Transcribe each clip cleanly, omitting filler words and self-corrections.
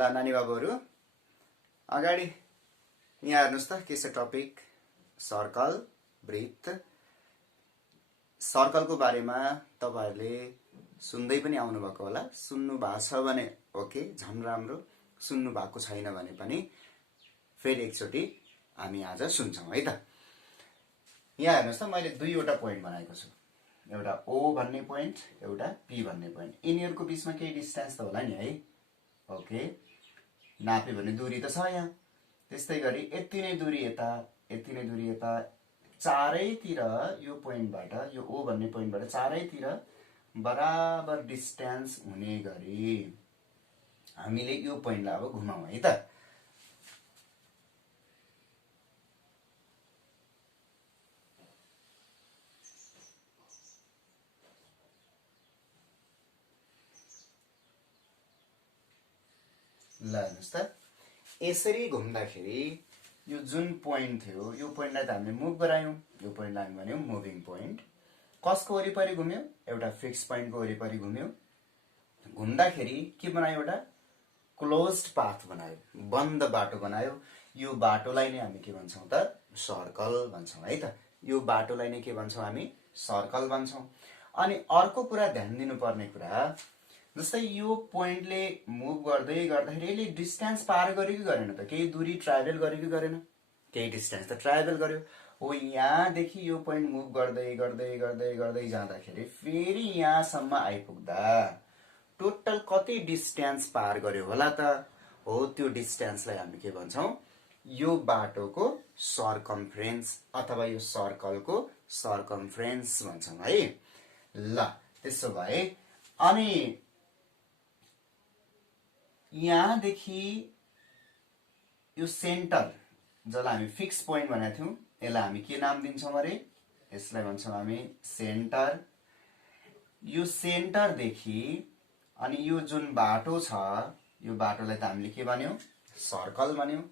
ल नानी बाबुहरू अगाडि यहाँ हेर्नुस् त के छ टपिक सर्कल वृत्त। सर्कलको बारेमा तपाईहरुले सुन्दै पनि आउनु भएको होला, सुन्नु भएको छ भने ओके झन् राम्रो, सुन्नु भएको छैन भने पनि फेरि एकचोटी हामी आज सुन्छौं है त। यहाँ हेर्नुस् त मैले दुईवटा पोइन्ट बनाएको छु, एउटा O भन्ने पोइन्ट, एउटा P भन्ने पोइन्ट। यिनीहरुको बीचमा केही डिस्टेन्स त होला नि है। ओके नापे भने दूरी त छ यहाँ। त्यस्तै गरी यति नै दूरी यता, यति नै दूरी यता, चारैतिर यो पोइन्टबाट, यो O भन्ने पोइन्टबाट चारैतिर बराबर डिस्टेन्स हुने गरी हामीले यो पोइन्टलाई अब घुमाउँ है त। ल हेर्नुस् त यसरी घुम्दाखेरि यो जुन पोइन्ट थियो यो पोइन्टलाई त हामीले मुभ गरायौं, यो पोइन्टलाई हामी भन्यौं मुभिङ पोइन्ट। कसको वरिपरि घुम्यो? एउटा फिक्स पोइन्टको वरिपरि घुम्यो। घुम्दाखेरि के बनायो? एउटा क्लोज्ड पाथ बनायो, बन्द बाटो बनायो। यो बाटोलाई नै हामी के भन्छौं त? सर्कल भन्छौं है त। यो बाटोलाई नै के भन्छौं हामी? सर्कल भन्छौं। अनि अर्को कुरा ध्यान दिनुपर्ने कुरा, जस्तै यो पोइन्टले मुभ गर्दै गर्दाखेरि यसले डिस्टेन्स पार गर्यो कि गरेन त? केही दूरी ट्राभल गर्यो कि गरेन? केही डिस्टेन्स त ट्राभल गर्यो हो। यहाँदेखि यो पोइन्ट मुभ गर्दै गर्दै गर्दै गर्दै जाँदाखेरि फेरि यहाँसम्म आइपुग्दा टोटल कति डिस्टेन्स पार गर्यो होला त? हो त्यो डिस्टेन्सलाई हामी के भन्छौं? यो बाटोको सर्कमफ्रेन्स अथवा यो सर्कलको सर्कमफ्रेन्स भन्छौं है। ल त्यसो भए अनि यहाँदेखि यो सेन्टर जसलाई हामी फिक्स पोइन्ट भनेका थियौं, यसलाई हामी के नाम दिन्छौं अरे? यसलाई भन्छौं हामी सेन्टर। यो सेन्टरदेखि अनि यो जुन बाटो छ, यो बाटोलाई त हामीले के भन्यौं? सर्कल भन्यौं।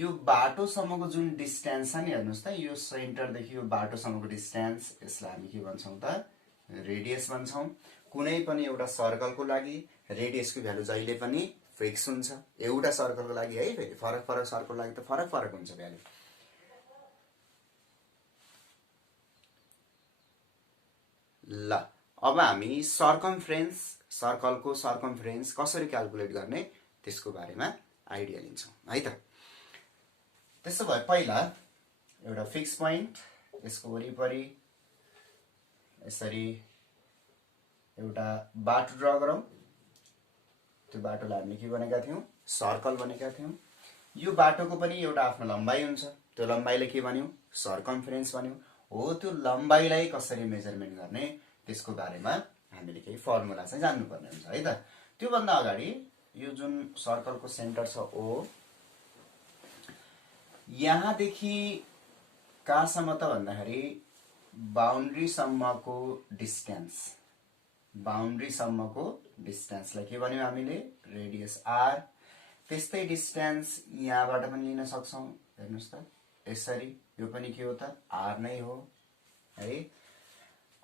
यो बाटोसम्मको जुन डिस्टेन्स छ नि, हेर्नुस् त यो सेन्टरदेखि यो बाटोसम्मको डिस्टेन्स, यसलाई हामी के भन्छौं त? रेडियस भन्छौं। कुनै पनि एउटा सर्कलको लागि रेडियसको भ्यालु जहिले पनि फिक्स हुन्छ। एउटा सर्कलको लागि है, फेरि फरक फरक सर्कलको लागि त फरक फरक हुन्छ भ्यालु। ल अब हामी सर्कमफ्रेन्स, सर्कलको सर्कमफ्रेन्स कसरी क्याल्कुलेट गर्ने त्यसको बारेमा आइडिया लिन्छौं है त। त्यसो भए पहिला एउटा फिक्स पोइन्ट, यसको वरिपरि यसरी एउटा बाटो ड्रा गरौँ। त्यो बाटोलाई हामीले के भनेका थियौं? सर्कल भनेका थियौं। यो बाटोको पनि एउटा आफ्नो लम्बाइ हुन्छ, त्यो लम्बाइलाई के भन्यौं? सर्कमफ्रेन्स भन्यौं। हो त्यो लम्बाइलाई कसरी मेजरमेन्ट गर्ने त्यसको बारेमा हामीले केही फर्मुला चाहिँ जान्नुपर्ने हुन्छ है त। त्यो भन्दा अगाडि यो जुन सर्कलको सेन्टर छ O, यहाँदेखि कहाँसम्म त भन्दाखेरि बाउन्ड्री सम्मको डिस्टेन्स, बाउन्ड्री सम्मको डिस्टेन्सलाई के भन्यौं हामीले? Radius R। त्यस्तै डिस्टेन्स यहाँबाट पनि लिन सक्छौं। हेर्नुस् त यसरी, यो पनि के हो त? R नै हो है।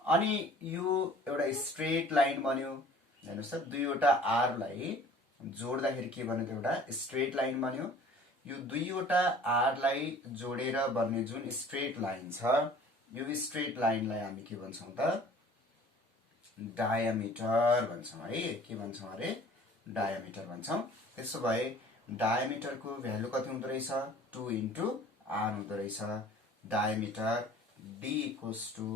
अनि यो एउटा स्ट्रेट लाइन बन्यो। हेर्नुस् त दुईवटा R लाई जोड्दाखेरि के बन्यो त? एउटा स्ट्रेट लाइन बन्यो। यो दुईवटा R लाई जोडेर बन्ने जुन स्ट्रेट लाइन छ, यो स्ट्रेट लाइनलाई हामी के भन्छौं त? डायामिटर भन्छौं है। के भन्छौं अरे? डायामिटर भन्छौं। त्यसो भए डायामिटरको भ्यालु कति हुँदो रहेछ? 2 into R हुँदो रहेछ। Diameter D equals to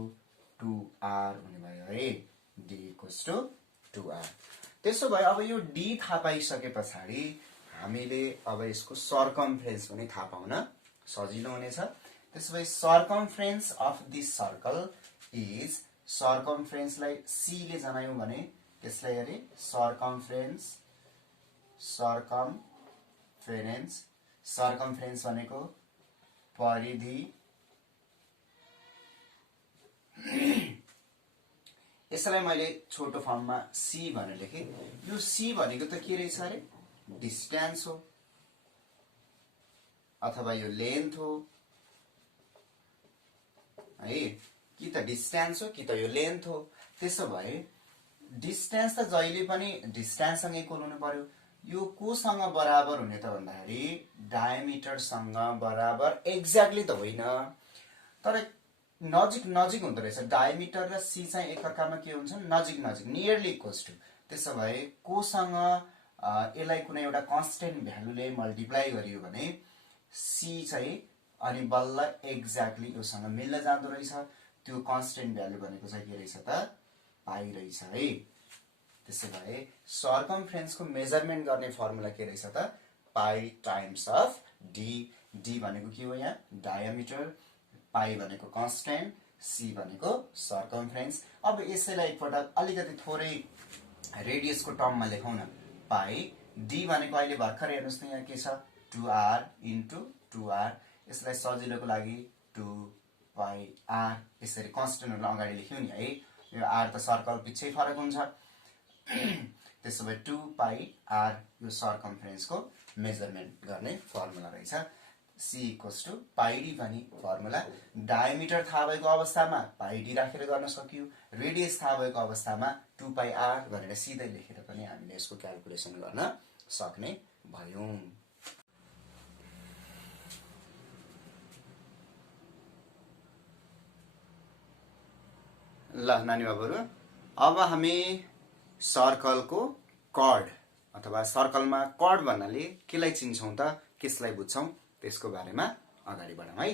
2R हुने भयो है। D equals to 2R। त्यसो भए अब यो D थाहा पाइसके पछाडि हामीले अब यसको सर्कमफ्रेन्स पनि थाहा पाउन सजिलो हुनेछ। त्यसो भए circumference of this circle is, सर्कमफ्रेन्सलाई C ले जनायौं भने त्यसलाई अरे सर्कमफ्रेन्स, सर्कमफ्रेन्स, सर्कमफ्रेन्स भनेको परिधि। यसलाई मैले छोटो फर्ममा C भनेर लेखेँ। यो C भनेको त के रहेछ अरे? डिस्टेन्स हो अथवा यो लेन्थ हो है। कि त डिस्टेन्स हो कि त यो लेन्थ हो। त्यसो भए डिस्टेन्स त जहिले पनि डिस्टेन्ससँग इक्वल हुनु पर्यो। यो कोसँग बराबर हुने त भन्दाखेरि डायमिटरसँग बराबर एक्ज्याक्टली त होइन, तर नजिक नजिक हुँदो रहेछ। डायमिटर र सी चाहिँ एकअर्कामा के हुन्छन्, नजिक नजिक, नियरली इक्वल्स टु। त्यसो भए कोसँग यसलाई कुनै एउटा कन्स्टेन्ट भ्यालुले मल्टिप्लाई गरियो भने सी चाहिँ अनि बल्ल एक्ज्याक्टली योसँग मिल्न जाँदो रहेछ। त्यो कन्स्टेन्ट भ्यालु भनेको चाहिँ के रहेछ त, पाई रहेछ है। त्यसै भए सर्कमफ्रेन्सको मेजरमेन्ट गर्ने फर्मुला के रहेछ त, पाई टाइम्स अफ डी। डी भनेको के हो यहाँ, डायमिटर, पाई भनेको कन्स्टेन्ट, सी भनेको सर्कमफ्रेन्स। अब यसैलाई एकपल्ट अलिकति थोरै रेडियसको टर्ममा लेखौँ न। पाई डी भनेको अहिले भर्खर हेर्नुहोस् त यहाँ के छ, 2r इन्टु 2r। यसलाई सजिलोको लागि 2 पाई r यसरी कन्स्टेन्टहरुलाई अगाडि लेख्यौँ नि है। यो r त सर्कल पछि फरक हुन्छ। त्यसो भए 2 पाई r यो सर्कमफ्रेन्सको मेजरमेन्ट गर्ने फर्मुला रहेछ। C equals to pie D पनि फर्मुला। डायमिटर थाहा भएको अवस्थामा पाई डी राखेर गर्न सकियो, रेडियस थाहा भएको अवस्थामा 2 पाई r भनेर सिधै लेखेर पनि हामीले यसको क्याल्कुलेसन गर्न सक्ने भयौं। ल नानी बाबुहरु, अब हामी सर्कलको कर्ड अथवा सर्कलमा कर्ड भन्नाले केलाई चिन्छौं त, केसलाई बुझ्छौं, त्यसको बारेमा अगाडि बढौं है।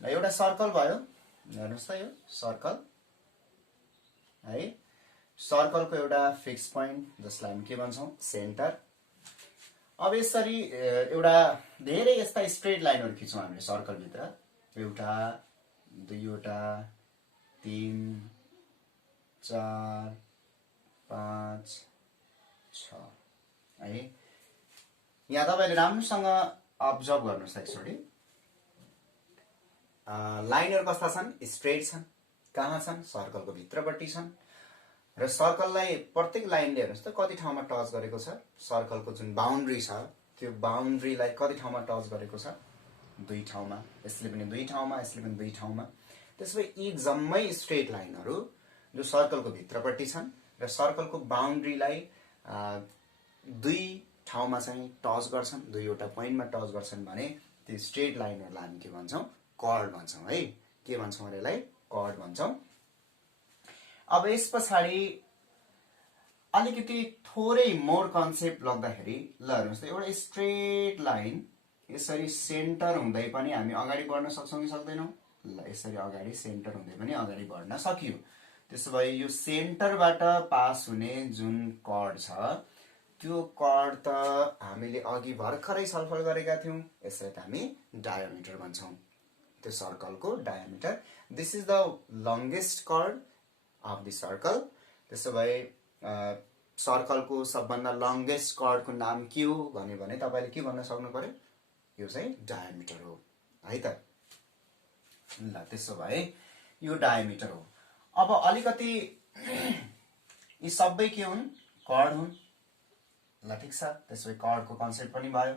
ल एउटा सर्कल भयो, हेर्नुस् त यो सर्कल है। सर्कलको एउटा फिक्स पोइन्ट जसलाई हामी के भन्छौं, सेन्टर। अब यसरी एउटा धेरै यस्ता स्ट्रेट लाइनहरु खिचौं हामीले सर्कल भित्र। एउटा, दुईवटा, 3, 4, 5, 6 है। यहाँ तपाईले राम्रोसँग अब्जर्भ गर्नुस् एकचोटी। लाइनहरु कस्ता छन्, स्ट्रेट छन्। कहाँ छन्, सर्कलको भित्रपट्टि छन्। र सर्कललाई प्रत्येक लाइनले हेर्नुस् त कति ठाउँमा टच गरेको छ। सर्कलको जुन बाउन्ड्री छ त्यो बाउन्ड्रीलाई कति ठाउँमा टच गरेको छ, 2 ठाउँमा। यसले पनि 2 ठाउँमा, यसले पनि 2 ठाउँमा। त्यसैले यी जम्मै स्ट्रेट लाइनहरु जो सर्कलको भित्रपट्टि छन् र सर्कलको बाउन्ड्रीलाई 2 ठाउँमा चाहिँ टच गर्छन्, 2वटा पोइन्टमा टच गर्छन् भने त्यो स्ट्रेट लाइनहरुलाई हामी के भन्छौं, कर्ड भन्छौं है। के भन्छौं यसलाई, कर्ड भन्छौं। अब यस पछाडी अलिकति थोरै मोर कन्सेप्ट लग्दाखेरि ल हेर्नुस् त, एउटा स्ट्रेट लाइन यसरी सेन्टर हुँदै पनि हामी अगाडि बढ्न सक्छौं कि सक्दैनौं। ल यसरी अगाडि सेन्टर हुँदै पनि अगाडि बढ्न सकियो। त्यसो भए यो सेन्टरबाट पास हुने जुन कर्ड छ त्यो कर्ड त हामीले अघि भर्खरै छलफल गरेका थियौं। यसलाई त हामी डायमिटर भन्छौं, त्यो सर्कलको diameter. This is the longest chord of the circle. त्यसो भए सर्कलको सबभन्दा लंगेस्ट कर्डको नाम के हो भन्यो भने तपाईले के भन्न सक्नु पर्यो, यो चाहिँ डायमिटर हो है त। ल त्यसो भए यो डायमिटर हो। अब अलिकति यी सबै के हुन्, कर्ड हुन्। ल ठीक छ, त्यसो भए कर्डको कन्सेप्ट पनि भयो।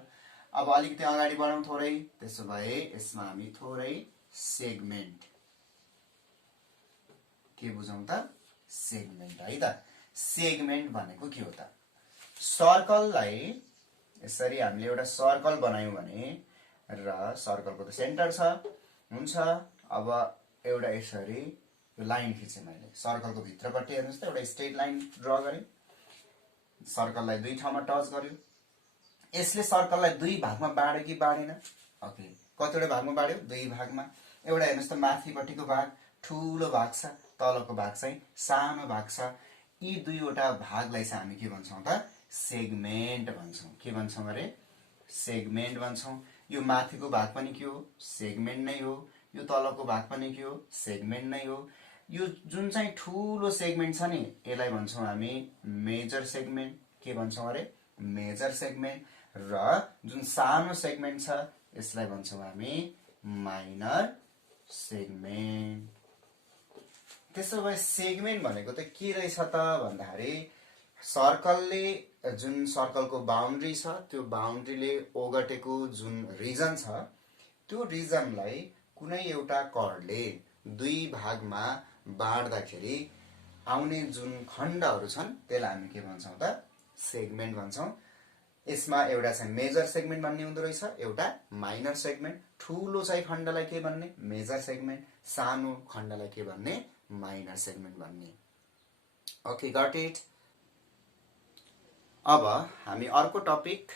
अब अलिकति अगाडि बढौं थोरै। त्यसो भए यसमा हामी थोरै सेगमेन्ट के बुझौं त, सेगमेन्ट है त। सेगमेन्ट भनेको के हो त, सर्कललाई यसरी हामीले एउटा सर्कल बनायौं भने र सर्कलको त सेन्टर छ हुन्छ। अब एउटा यसरी यो लाइन खिचे मैले सर्कलको भित्रपट्टि, हेर्नुस् त एउटा स्ट्रेट लाइन ड्रा गरे। सर्कललाई 2 ठाउँमा टच गर्यो। यसले सर्कललाई 2 भागमा बाड्यो कि बाडेन, ओके कतिवटा भागमा बाड्यो, 2 भागमा। एउटा हेर्नुस् त माथिपट्टिको भाग ठूलो भाग छ, तलको भाग चाहिँ सानो भाग छ। यी 2वटा भागलाई चाहिँ हामी के भन्छौं त, सेगमेन्ट भन्छौं। के भन्छौं अरे, सेगमेन्ट भन्छौं। यो माथिको भाग पनि के हो, सेगमेन्ट नै हो। यो तलको भाग पनि के हो, सेगमेन्ट नै हो। यो जुन चाहिँ ठूलो सेगमेन्ट छ नि यसलाई भन्छौं हामी मेजर सेगमेन्ट। के भन्छौं अरे, मेजर सेगमेन्ट। र जुन सानो सेगमेन्ट छ यसलाई भन्छौं हामी माइनर सेगमेन्ट। त्यसो भए सेगमेन्ट भनेको त के रहेछ त भन्दाखेरि, सर्कलले जुन सर्कलको बाउन्ड्री छ त्यो बाउन्ड्रीले ओगटेको जुन रिजन छ त्यो रिजनलाई कुनै एउटा कर्डले 2 भागमा बाड्दाखेरि आउने जुन खण्डहरु छन् त्यसलाई हामी के भन्छौं त, सेगमेन्ट भन्छौँ। यसमा एउटा चाहिँ मेजर सेगमेन्ट भन्ने हुँदो रहेछ, एउटा माइनर सेगमेन्ट। ठुलो चाहिँ खण्डलाई के भन्ने? Major segment. सानो खण्डलाई के भन्ने? माइनर सेगमेन्ट भन्ने। Okay, got it. अब हामी अर्को टपिक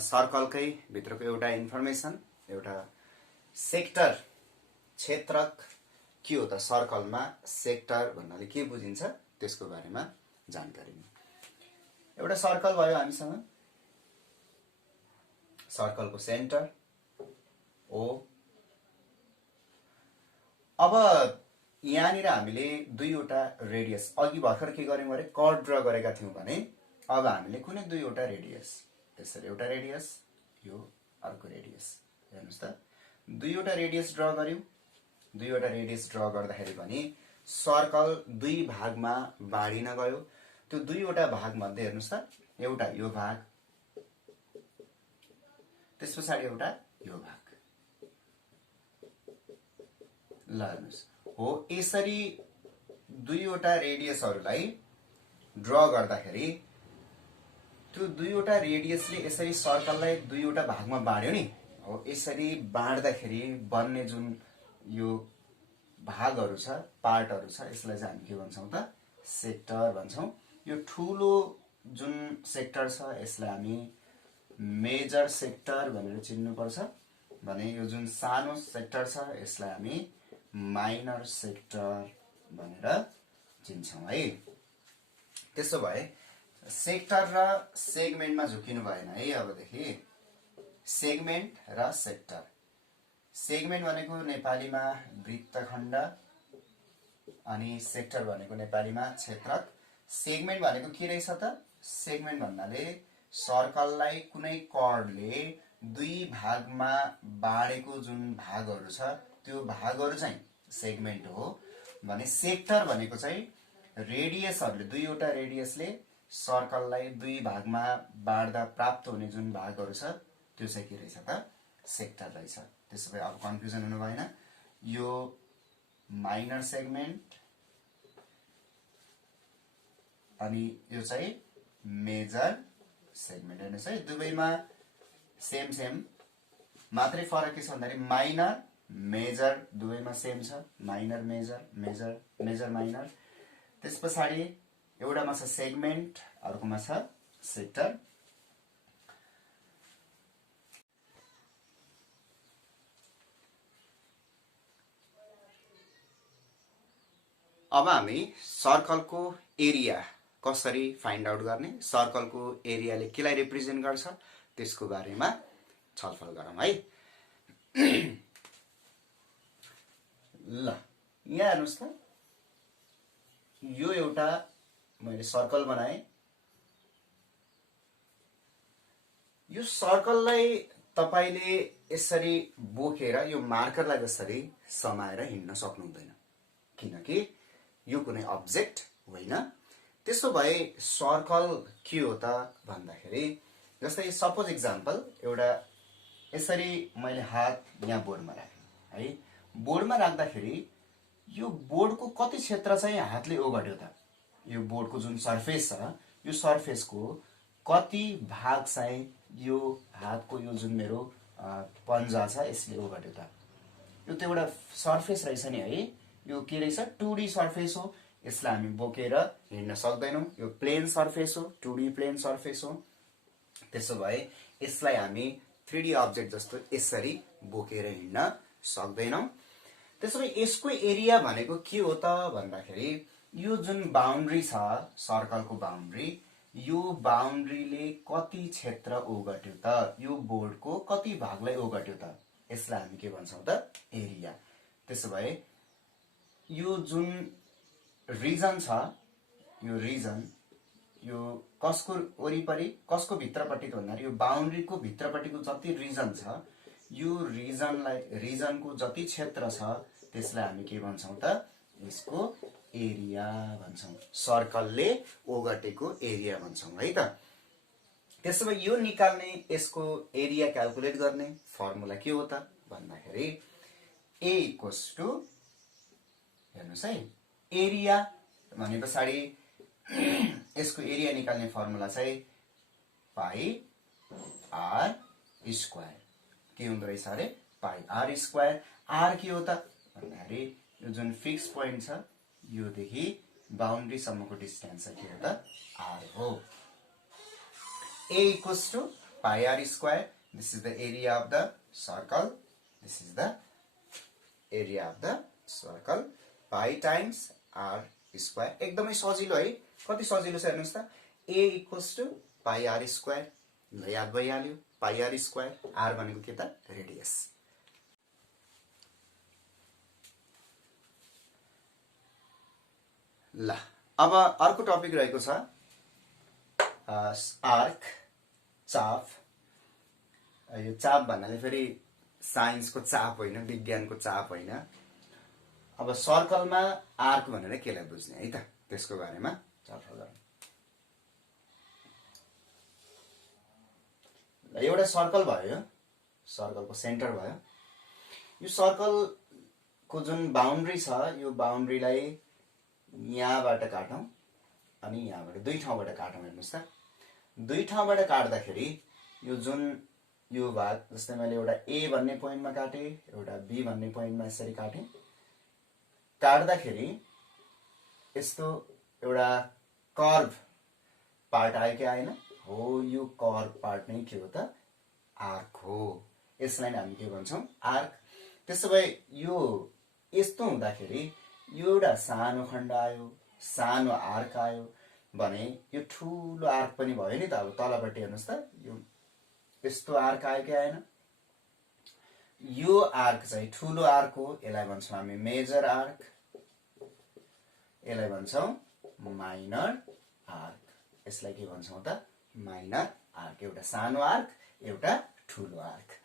सर्कलकै भित्रको एउटा इन्फर्मेसन, एउटा सेक्टर, क्षेत्रक के हो त? सर्कलमा सेक्टर भन्नाले के बुझिन्छ त्यसको बारेमा जानकारी। एउटा सर्कल भयो हामीसँग, सर्कलको सेन्टर ओ। अब यहाँनिर हामीले दुईवटा रेडियस, अघि भर्खर के गर्यौं भने कर्ड ड्र गरेका थियौं भने अब हामीले कुनै दुईवटा रेडियस, त्यसरी एउटा रेडियस, यो अर्को रेडियस, हेर्नुस् त, दुईवटा रेडियस ड्र गर्यौं। दुईवटा रेडियस ड्र गर्दाखेरि पनि सर्कल दुई भागमा बाँडिन गयो। त्यो दुईवटा भाग मध्ये हेर्नुस् त, एउटा यो भाग, त्यस पछाडि एउटा यो भाग। ल हेर्नुस्, हो यसरी दुईवटा रेडियसहरूलाई ड्र गर्दाखेरि त्यो दुईवटा रेडियसले यसरी सर्कललाई दुईवटा भागमा बाँड्यो नि। हो यसरी बाँड्दाखेरि बन्ने जुन यो भागहरू छ, पार्टहरू छ, यसलाई चाहिँ हामी के भन्छौँ त? सेक्टर भन्छौँ। यो ठुलो जुन सेक्टर छ यसलाई हामी मेजर सेक्टर भनेर चिन्नुपर्छ भने यो जुन सानो सेक्टर छ यसलाई हामी माइनर सेक्टर भनेर चिन्छौँ है। त्यसो भए सेक्टर र सेगमेन्टमा झुकिनु भएन है। अबदेखि सेगमेन्ट र सेक्टर। सेगमेन्ट भनेको नेपालीमा वृत्तखण्ड अनि सेक्टर भनेको नेपालीमा क्षेत्रक। सेगमेन्ट भनेको के रहेछ त? सेगमेन्ट भन्नाले सर्कललाई कुनै कर्डले दुई भागमा बाँडेको जुन भागहरू छ त्यो भागहरू चाहिँ सेगमेन्ट हो भने सेक्टर भनेको चाहिँ रेडियसहरूले, दुईवटा रेडियसले सर्कललाई दुई भागमा बाँड्दा प्राप्त हुने जुन भागहरू छ त्यो चाहिँ के रहेछ त? सेक्टर रहेछ। त्यसो भए अब कन्फ्युजन हुनु भएन। यो माइनर सेगमेन्ट अनि यो चाहिँ मेजर सेगमेन्ट। हेर्नुहोस् है, दुवैमा सेम सेम, मात्रै फरक के छ भन्दाखेरि माइनर मेजर दुवैमा सेम छ। Minor major, major major minor. त्यस पछाडि एउटामा छ सेगमेन्ट, अर्कोमा छ सेक्टर। अब हामी सर्कलको एरिया कसरी फाइन्ड आउट गर्ने, सर्कलको एरियाले केलाई रिप्रेजेन्ट गर्छ त्यसको बारेमा छलफल गरौँ है। ल यहाँ हेर्नुहोस् त, यो एउटा मैले सर्कल बनाएँ। यो सर्कललाई तपाईले यसरी बोकेर यो मार्करलाई जसरी समाएर हिँड्न सक्नु हुँदैन, किनकि यो कुनै अब्जेक्ट होइन। त्यसो भए सर्कल के हो त भन्दाखेरि, जस्तै सपोज इक्जाम्पल, एउटा यसरी मैले हात यहाँ बोर्डमा राखेँ है। बोर्डमा राख्दाखेरि यो बोर्डको कति क्षेत्र चाहिँ हातले ओगट्यो त? यो बोर्डको जुन सर्फेस छ यो सर्फेसको कति भाग चाहिँ यो हातको यो जुन मेरो पन्जा छ यसले ओगट्यो त? यो त एउटा सर्फेस रहेछ नि है। यो के रहेछ? 2D सर्फेस हो। यसलाई हामी बोकेर हिँड्न सक्दैनौँ। यो प्लेन सर्फेस हो, 2D प्लेन सर्फेस हो। त्यसो भए यसलाई हामी 3D अब्जेक्ट जस्तो यसरी बोकेर हिँड्न सक्दैनौँ। त्यसो भए यसको एरिया भनेको के हो त भन्दाखेरि, यो जुन बाउन्ड्री छ सर्कलको बाउन्ड्री, यो बाउन्ड्रीले कति क्षेत्र ओगट्यो त? यो बोर्डको कति भागलाई ओगट्यो त? यसलाई हामी के भन्छौँ त? एरिया। त्यसो भए यो जुन रिजन छ, यो रिजन यो कसको वरिपरि, कसको भित्रपट्टि त भन्दाखेरि यो बाउन्ड्रीको भित्रपट्टिको जति रिजन छ, यो रिजनलाई, रिजनको जति क्षेत्र छ त्यसलाई हामी के भन्छौँ त? यसको एरिया भन्छौँ। सर्कलले ओगटेको एरिया भन्छौँ है त। त्यसो भए यो निकाल्ने, यसको एरिया क्याल्कुलेट गर्ने फर्मुला के हो त भन्दाखेरि, A इक्वल्स टु, हेर्नुहोस् है, एरिया भने पछाडि यसको एरिया निकाल्ने फर्मुला चाहिँ पाई आर स्क्वायर के हुँदो रहेछ अरे पाई आर स्क्वायर आर के हो त भन्दाखेरि यो जुन फिक्स पोइन्ट छ योदेखि बाउन्ड्री सम्मको डिस्टेन्स के हो त आर हो a equals to pi r square this is the area of the circle this is the area of the circle pi times r square एकदमै सजिलो है कति सजिलो छ हेर्नुस् त a equals to pi r square ल याद भइहाल्यो pi r square r भनेको के त रेडियस ल अब अर्को टपिक रहेको छ आर्क चाप यो चाप भन्नाले फेरि साइन्सको चाप होइन विज्ञानको चाप होइन अब सर्कलमा आर्क भनेर केलाई बुझ्ने है त त्यसको बारेमा चर्चा गरौँ ल एउटा सर्कल भयो सर्कलको सेन्टर भयो यो सर्कलको जुन बाउन्ड्री छ यो बाउन्ड्रीलाई यहाँबाट काटौँ अनि यहाँबाट दुई ठाउँबाट काटौँ हेर्नुस् त दुई ठाउँबाट काट्दाखेरि यो जुन यो भाग जस्तै मैले एउटा ए भन्ने पोइन्टमा काटे एउटा बी भन्ने पोइन्टमा यसरी काटे काट्दाखेरि यस्तो एउटा कर्भ पार्ट आयो कि आएन हो यो कर्भ पार्ट नै के हो त आर्क हो यसलाई नै हामी के भन्छौँ आर्क त्यसो भए यो यस्तो हुँदाखेरि यो एउटा सानो खण्ड आयो सानो आर्क आयो भने यो ठुलो आर्क पनि भयो नि त अब तलपट्टि हेर्नुस् त यो यस्तो आर्क आयो कि आएन यो आर्क चाहिँ ठुलो आर्क हो यसलाई भन्छौँ हामी मेजर आर्क यसलाई भन्छौँ माइनर आर्क यसलाई के भन्छौँ त माइनर आर्क एउटा सानो आर्क एउटा ठुलो आर्क